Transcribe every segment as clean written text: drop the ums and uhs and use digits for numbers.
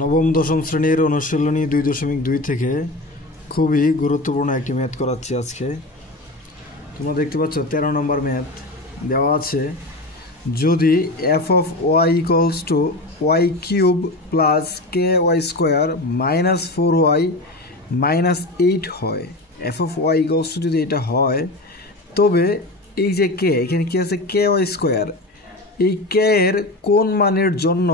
নবম দশম শ্রেণীর অনুশীলনী 2.2 থেকে খুবই গুরুত্বপূর্ণ একটি ম্যাথ করাচ্ছি আজকে। তোমরা দেখতে পাচ্ছ 13 নম্বর ম্যাথ দেওয়া আছে। যদি F of Y equals to Y cube plus K Y square minus 4y minus 8 হয়, F of Y equals to যদি এটা হয়, তবে এই যে কে, এখানে কি আছে কে ওয়াই স্কোয়ার, এই কে এর কোন মানের জন্য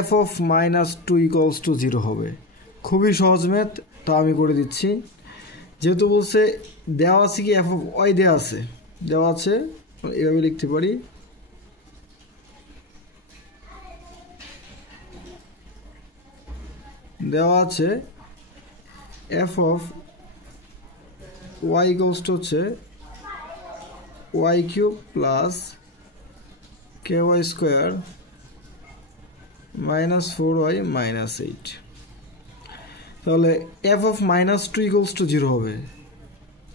F of minus 2 equals to 0 হবে। খুবই সহজ ম্যাথ, তা আমি করে দিচ্ছি। যেহেতু বলছে দেওয়া আছে কি এফ অফ ওয়াই দেওয়া আছে এভাবে লিখতে পারি, দেওয়া আছে F of Y equals to হচ্ছে Y cube plus K Y square minus 4y minus 8। তাহলে F of minus 2 equals to 0 হবে।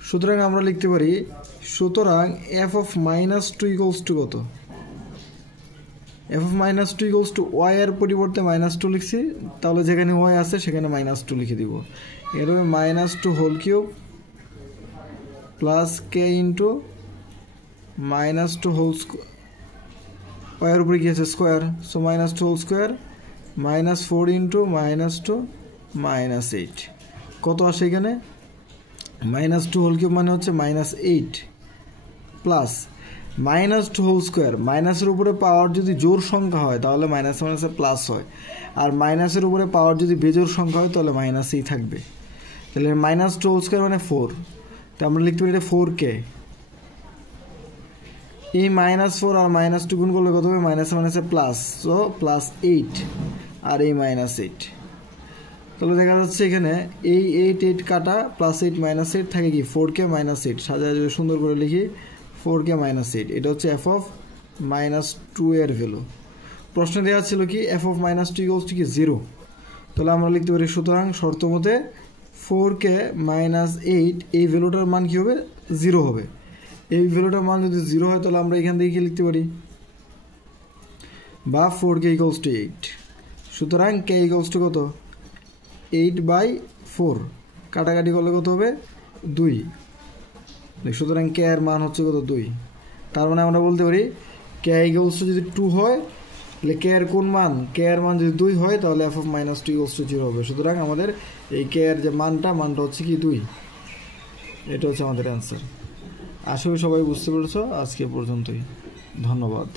সুতরাং আমরা লিখতে পারি, সুতরাং F of minus 2 equals to কত? F of minus 2 equals to Y এর পরিবর্তে মাইনাস 2 লিখছি, তাহলে যেখানে ওয়াই আছে সেখানে মাইনাস 2 লিখে দিব। এর হবে minus 2 whole cube plus K into minus 2 whole ওয়াইয়ের উপরে কি আছে square, so minus 2 whole square minus 4 into minus 2 minus 8। কত আসে এখানে? মাইনাস 2 হোল কিউব মানে হচ্ছে minus 8 plus minus 2 whole square, মাইনাসের উপরে পাওয়ার যদি জোড় সংখ্যা হয় তাহলে মাইনাস মাইনাসে প্লাস হয়, আর মাইনাসের উপরে পাওয়ার যদি বেজোড় সংখ্যা হয় তাহলে মাইনাসেই থাকবে। তাহলে মাইনাস 2 হোল স্কোয়ার মানে 4, তো আমরা লিখতে পারি এটা 4k। এই মাইনাস 4 আর মাইনাস 2 গুণ করলে কত হবে? মাইনাস মাইনাসে প্লাস, সো প্লাস 8 আর এই মাইনাস 8। তাহলে দেখা যাচ্ছে এখানে এই 8 কাটা প্লাস 8 মাইনাস 8 থাকে কি 4k মাইনাস 8। সাজায় যদি সুন্দর করে লিখি 4k মাইনাস 8, এটা হচ্ছে এফ অফ মাইনাস 2 এর ভ্যালু। প্রশ্নে দেওয়া ছিল কি F of minus 2 equals two কি 0। তাহলে আমরা লিখতে পারি, সুতরাং শর্ত মতে 4k মাইনাস 8 এই ভ্যালুটার মান কি হবে? 0 হবে। এই ভ্যালুটার মান যদি 0 হয় তাহলে আমরা এখান থেকে কি লিখতে পারি? বা 4k ইকুয়ালস টু 8। সুতরাং k ইকুয়ালস টু কত? 8/4, কাটাকাটি করলে কত হবে? 2। সুতরাং k এর মান হচ্ছে কত? 2। তার মানে আমরা বলতে পারি k ইকুয়ালস টু যদি 2 হয় তাহলে k এর কোন মান? k এর মান যদি 2 হয় তাহলে f of minus 2 equals to 0 হবে। সুতরাং আমাদের এই k এর যে মানটা হচ্ছে কি 2। এটা হচ্ছে আমাদের অ্যান্সার। আশা করি সবাই বুঝতে পেরেছো। আজকে পর্যন্তই, ধন্যবাদ।